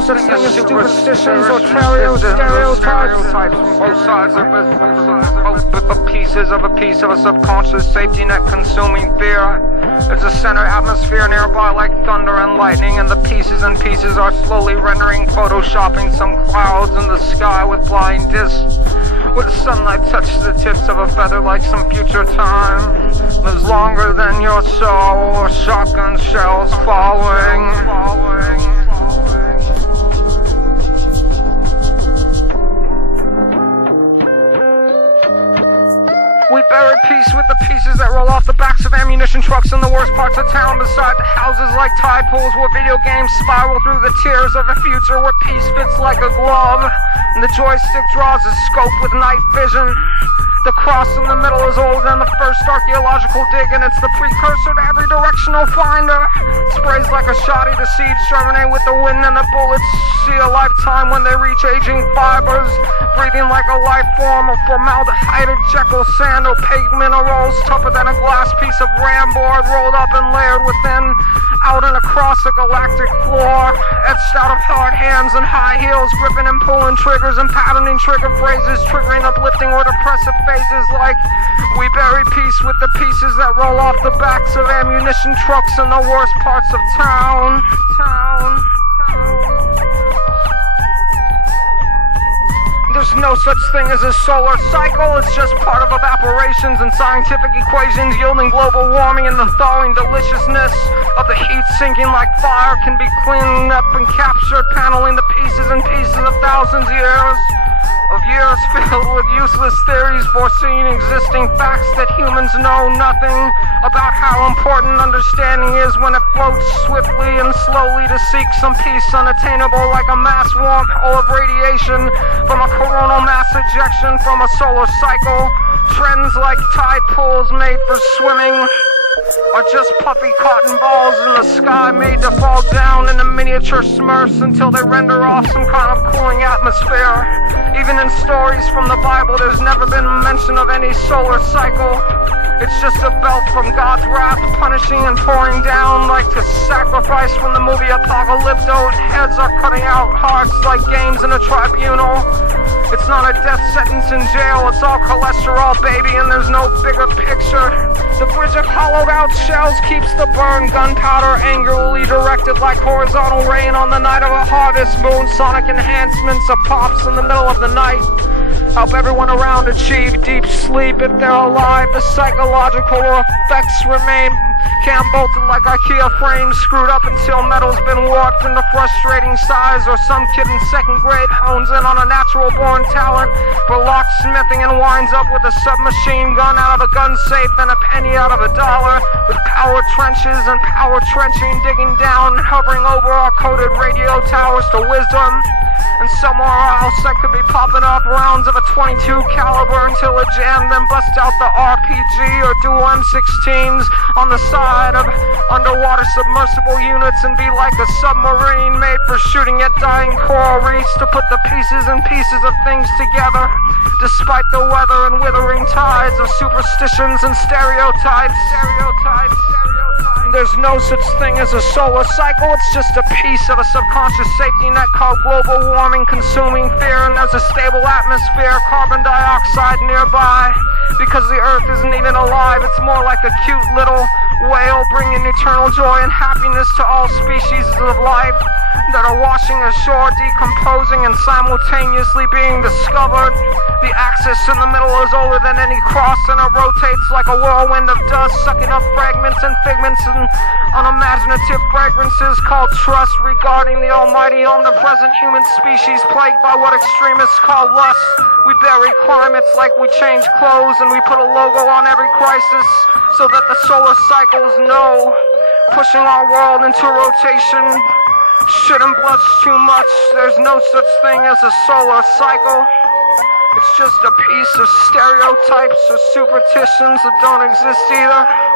such thing as superstitions or stereotypes from both sides of it. Pieces of a piece of a subconscious safety net consuming fear. There's a center atmosphere nearby like thunder and lightning, and the pieces and pieces are slowly rendering, photoshopping some clouds in the sky with flying discs. Where the sunlight touches the tips of a feather like some future time lives longer than your soul, or shotgun shells falling. We bury peace with the pieces that roll off the backs of ammunition trucks in the worst parts of town, beside the houses like tide pools where video games spiral through the tears of a future where peace fits like a glove, and the joystick draws a scope with night vision. The cross in the middle is older than the first archaeological dig, and it's the precursor to every directional finder. It sprays like a shoddy, the seeds germinate with the wind, and the bullets see a lifetime when they reach aging fibers, breathing like a life form of formaldehyde, Jekyll sand, opaque minerals, tougher than a glass piece of ramboard, rolled up and layered within, out and across a galactic floor, etched out of hard hands and high heels, gripping and pulling triggers and patterning trigger phrases, triggering uplifting or depressive phases like we bury peace with the pieces that roll off the backs of ammunition trucks in the worst parts of town. There's no such thing as a solar cycle, it's just part of evaporations and scientific equations yielding global warming, and the thawing deliciousness of the heat sinking like fire can be cleaned up and captured, paneling the pieces and pieces of thousands of years filled with useless theories, foreseeing existing facts that humans know nothing about. How important understanding is when it floats swiftly and slowly to seek some peace unattainable, like a mass wormhole of radiation from a coronal mass ejection from a solar cycle. Trends like tide pools made for swimming are just puffy cotton balls in the sky made to fall down into miniature smurfs until they render off some kind of cooling atmosphere. Even in stories from the Bible, there's never been mention of any solar cycle. It's just a belt from God's wrath, punishing and pouring down like a sacrifice from the movie Apocalypto. Heads are cutting out hearts like games in a tribunal. It's not a death sentence in jail, it's all cholesterol, baby, and there's no bigger picture. The bridge of hollowed out shells keeps the burned gunpowder angrily directed like horizontal rain on the night of a harvest moon. Sonic enhancements of pops in the middle of the night help everyone around achieve deep sleep if they're alive. The psychological effects remain cam-bolted like IKEA frames, screwed up until metal's been warped into frustrating size, or some kid in second grade hones in on a natural-born talent for locksmithing and winds up with a submachine gun out of a gun safe and a penny out of $1, with power trenches and power trenching, digging down, hovering over our coded radio towers to wisdom. And somewhere else I could be popping up rounds of a .22 caliber until a jam then bust out the RPG or dual M16s on the side of underwater submersible units and be like a submarine made for shooting at dying coral reefs to put the pieces and pieces of things together, despite the weather and withering tides of superstitions and stereotypes. There's no such thing as a solar cycle, it's just a piece of a subconscious safety net called global warming consuming fear, and there's a stable atmosphere, carbon dioxide nearby. Because the earth isn't even alive, it's more like a cute little whale bringing eternal joy and happiness to all species of life that are washing ashore, decomposing and simultaneously being discovered. The axis in the middle is older than any cross, and it rotates like a whirlwind of dust, sucking up fragments and figments and unimaginative fragrances called trust regarding the almighty omnipresent human species plagued by what extremists call lust. We bury climates like we change clothes, and we put a logo on every crisis so that the solar cycles know, pushing our world into rotation. Shouldn't blush too much, there's no such thing as a solar cycle. It's just a piece of stereotypes or superstitions that don't exist either.